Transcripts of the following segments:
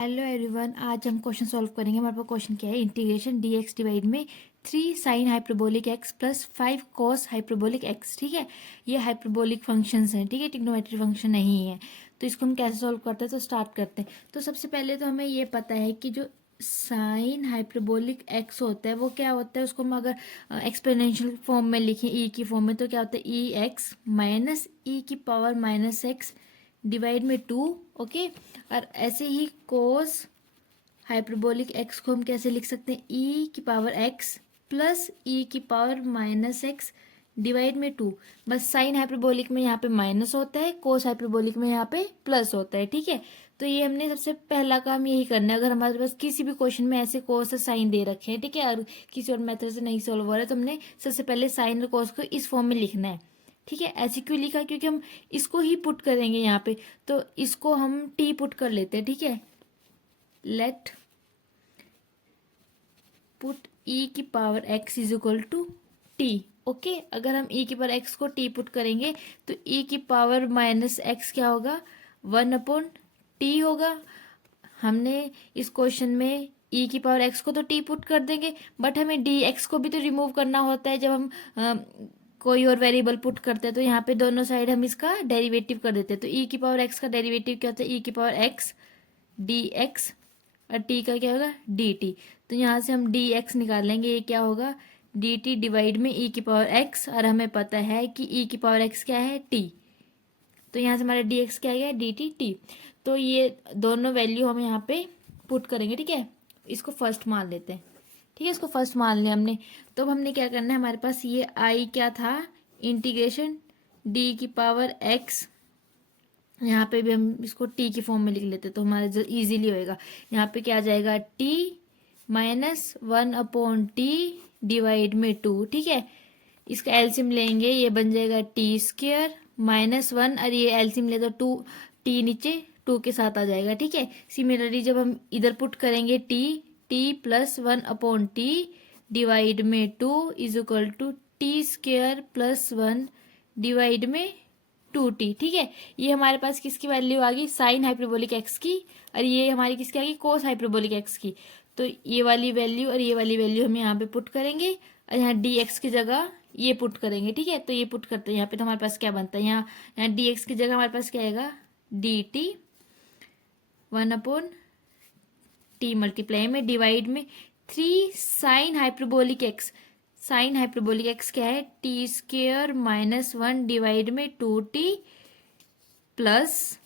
Hello everyone, आज हम question solve करेंगे। हमारे पास क्वेश्चन क्या है, इंटीग्रेशन डी एक्स डिवाइड में 3 sine hyperbolic x plus 5 cos hyperbolic x. ठीक है, ये हाइपरबोलिक फंक्शंस हैं, ठीक है, ट्रिग्नोमेट्री फंक्शन नहीं है। तो इसको हम कैसे सॉल्व करते हैं, तो स्टार्ट करते हैं। तो सबसे पहले तो हमें ये पता है कि जो साइन हाइपरबोलिक एक्स होता है वो क्या होता है, उसको हम अगर एक्सपोनेंशियल फॉर्म में लिखें, ई की फॉर्म में, तो क्या होता है, ई एक्स माइनस ई की पावर माइनस एक्स डिवाइड में 2। ओके, और ऐसे ही कोस हाइपरबोलिक एक्स को हम कैसे लिख सकते हैं, ई की पावर एक्स प्लस ई की पावर माइनस एक्स डिवाइड में 2। बस साइन हाइपरबोलिक में यहाँ पे माइनस होता है, कोस हाइपरबोलिक में यहाँ पे प्लस होता है। ठीक है, तो ये हमने सबसे पहला काम यही करना है। अगर हमारे पास किसी भी क्वेश्चन में ऐसे कोस और साइन दे रखे हैं, ठीक है, और किसी और मेथड से नहीं सॉल्व हो रहा है, तो हमने सबसे पहले साइन और कोस को इस फॉर्म में लिखना है। ठीक है, ऐसे क्यों लिखा, क्योंकि हम इसको ही पुट करेंगे यहाँ पे, तो इसको हम टी पुट कर लेते हैं। ठीक है, लेट पुट ई की power x is equal to t. Okay, अगर हम ई की पावर एक्स को टी पुट करेंगे तो ई की पावर माइनस एक्स क्या होगा, 1/टी होगा। हमने इस क्वेश्चन में ई की पावर एक्स को तो टी पुट कर देंगे, बट हमें डी एक्स को भी तो रिमूव करना होता है जब हम कोई और वेरिएबल पुट करते हैं। तो यहाँ पे दोनों साइड हम इसका डेरिवेटिव कर देते हैं। तो ई की पावर एक्स का डेरिवेटिव क्या होता है, ई की पावर एक्स डी एक्स, और टी का क्या होगा, डी टी। तो यहाँ से हम डी एक्स निकाल लेंगे, ये क्या होगा, डी टी डिवाइड में ई की पावर एक्स, और हमें पता है कि ई की पावर एक्स क्या है, टी। तो यहाँ से हमारा डी एक्स क्या गया, डी टी टी। तो ये दोनों वैल्यू हम यहाँ पे पुट करेंगे। ठीक है, इसको फर्स्ट मान लेते हैं। ठीक है, इसको फर्स्ट मान लिया हमने। तो अब हमने क्या करना है, हमारे पास ये आई क्या था, इंटीग्रेशन डी की पावर एक्स, यहाँ पे भी हम इसको टी की फॉर्म में लिख लेते तो हमारा जो इजीली होएगा। यहाँ पे क्या आ जाएगा, टी माइनस 1/टी डिवाइड में 2। ठीक है, इसका एलसीएम लेंगे, ये बन जाएगा टी स्क्वायर माइनस 1, और ये एलसीएम ले तो 2, टी नीचे 2 के साथ आ जाएगा। ठीक है, सिमिलरली जब हम इधर पुट करेंगे टी प्लस 1/टी डिवाइड में 2 is equal to t square plus 1 divide में 2t। ठीक है, ये हमारे पास किसकी वैल्यू आ गई, साइन हाइपरबोलिक एक्स की, और ये हमारी किसकी आ गई, कोस हाइपरबोलिक एक्स की। तो ये वाली वैल्यू और ये वाली वैल्यू हम यहाँ पे पुट करेंगे, और यहाँ डी एक्स की जगह ये पुट करेंगे। ठीक है, तो ये पुट करते हैं यहाँ पे, तो हमारे पास क्या बनता है, यहाँ डी एक्स की जगह हमारे पास क्या आएगा, डी टी 1/टी मल्टीप्लाई में डिवाइड में 3 sine hyperbolic x. Sine hyperbolic x क्या है, टी स्क्वेयर माइनस 1 डिवाइड में 2t plus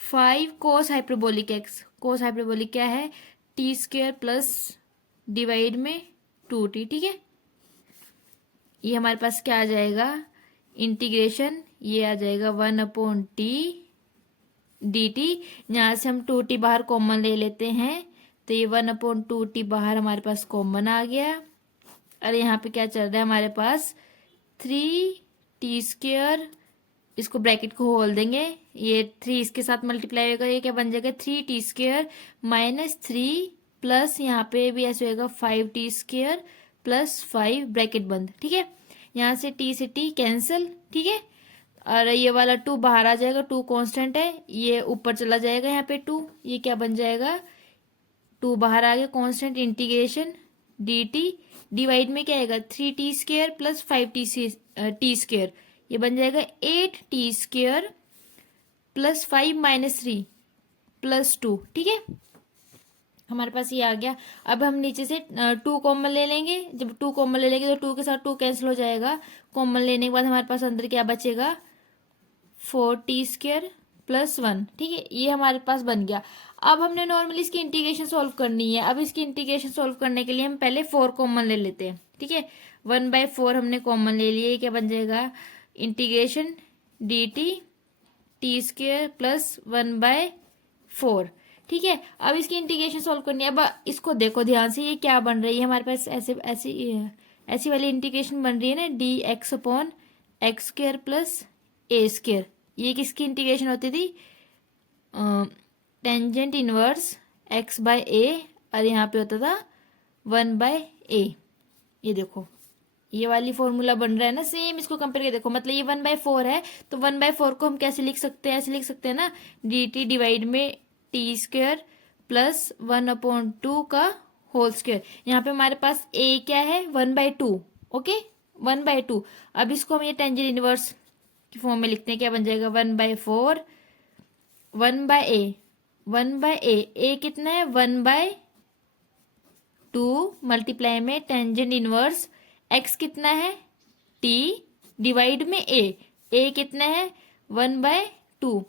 5 cos hyperbolic x. Cos hyperbolic क्या है, टी स्क्वेयर प्लस डिवाइड में 2t। ठीक है, ये हमारे पास क्या आ जाएगा, इंटीग्रेशन, ये आ जाएगा 1/टी डी टी। यहाँ से हम 2t बाहर कॉमन ले लेते हैं, तो ये 1/2t बाहर हमारे पास कॉमन आ गया। और यहाँ पे क्या चल रहा है हमारे पास, 3t स्क्वेयर, इसको ब्रैकेट को होल देंगे, ये 3 इसके साथ मल्टीप्लाई होगा, ये क्या बन जाएगा, 3t स्क्वेयर माइनस 3 प्लस यहाँ पे भी ऐसे होगा 5t स्क्वेयर प्लस 5 ब्रैकेट बंद। ठीक है, यहाँ से t से t कैंसिल। ठीक है, और ये वाला 2 बाहर आ जाएगा, 2 कांस्टेंट है, ये ऊपर चला जाएगा, यहाँ पे 2, ये क्या बन जाएगा, 2 बाहर आ गया constant, integration D T divide में क्या आएगा, 3t square plus 5t square, ये बन जाएगा 8t square plus 5 minus 3 plus 2। ठीक है, हमारे पास ये आ गया। अब हम नीचे से 2 कॉमन ले लेंगे, जब 2 कॉमन ले लेंगे तो 2 के साथ 2 कैंसिल हो जाएगा। कॉमन लेने के बाद हमारे पास अंदर क्या बचेगा, 4t स्क्वेयर प्लस 1। ठीक है, ये हमारे पास बन गया। अब हमने नॉर्मली इसकी इंटीग्रेशन सॉल्व करनी है। अब इसकी इंटीग्रेशन सॉल्व करने के लिए हम पहले 4 कॉमन ले लेते हैं। ठीक है, 1/4 हमने कॉमन ले लिया, ये क्या बन जाएगा, integration D T T square plus 1/4। ठीक है, अब इसकी इंटीग्रेशन सॉल्व करनी है। अब इसको देखो ध्यान से, ये क्या बन रही है हमारे पास, ऐसी वाली इंटीग्रेशन बन रही है ना, d x upon x square plus a square. ये किसकी इंटीग्रेशन होती थी, tangent inverse x by a, और यहाँ पे होता था 1/a। ये देखो, ये वाली फॉर्मूला बन रहा है ना, सेम इसको कंपेयर करके देखो, मतलब ये 1/4 है, तो 1/4 को हम कैसे लिख सकते हैं, ऐसे लिख सकते हैं ना, डी टी डिवाइड में टी स्क्वेयर प्लस 1/2 का होल स्क्वायर। यहाँ पे हमारे पास ए क्या है 1/2। ओके 1/2। अब इसको हम ये टेंजेंट इनवर्स की फॉर्म में लिखते हैं, क्या बन जाएगा 1/4 1/a 1/a। ए कितना है 1/2 मल्टीप्लाई में टेंजेंट इनवर्स एक्स कितना है टी डिवाइड में ए कितना है 1/2।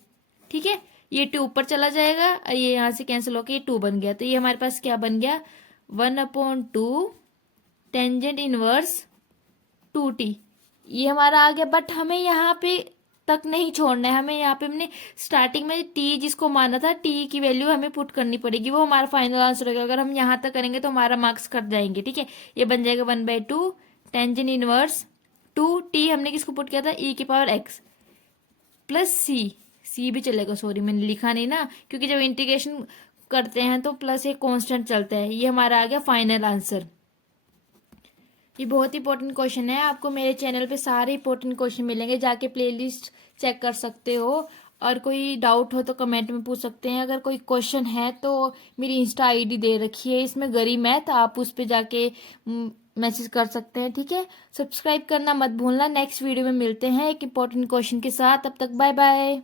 ठीक है, ये 2 ऊपर चला जाएगा और ये यहाँ से कैंसिल होकर ये 2 बन गया। तो ये हमारे पास क्या बन गया 1/2 टेंजेंट इनवर्स 2t। ये हमारा आ गया। बट हमें यहाँ पे तक नहीं छोड़ना है, हमें यहाँ पे हमने स्टार्टिंग में t जिसको माना था t की वैल्यू हमें पुट करनी पड़ेगी, वो हमारा फाइनल आंसर होगा। अगर हम यहाँ तक करेंगे तो हमारा मार्क्स कट जाएंगे। ठीक है, ये बन जाएगा 1/2 टेंजेंट इनवर्स 2t हमने किसको पुट किया था e⁻x प्लस सी भी चलेगा, सॉरी मैंने लिखा नहीं ना, क्योंकि जब इंटीग्रेशन करते हैं तो प्लस एक कांस्टेंट चलता है। ये हमारा आ गया फाइनल आंसर। ये बहुत इंपॉर्टेंट क्वेश्चन है, आपको मेरे चैनल पे सारे इंपॉर्टेंट क्वेश्चन मिलेंगे, जाके प्लेलिस्ट चेक कर सकते हो। और कोई डाउट हो तो कमेंट में पूछ सकते हैं। अगर कोई क्वेश्चन है तो मेरी इंस्टा आईडी दे रखी है इसमें गरी मैथ, आप उस पर जाके मैसेज कर सकते हैं। ठीक है, सब्सक्राइब करना मत भूलना। नेक्स्ट वीडियो में मिलते हैं एक इंपॉर्टेंट क्वेश्चन के साथ, तब तक बाय बाय।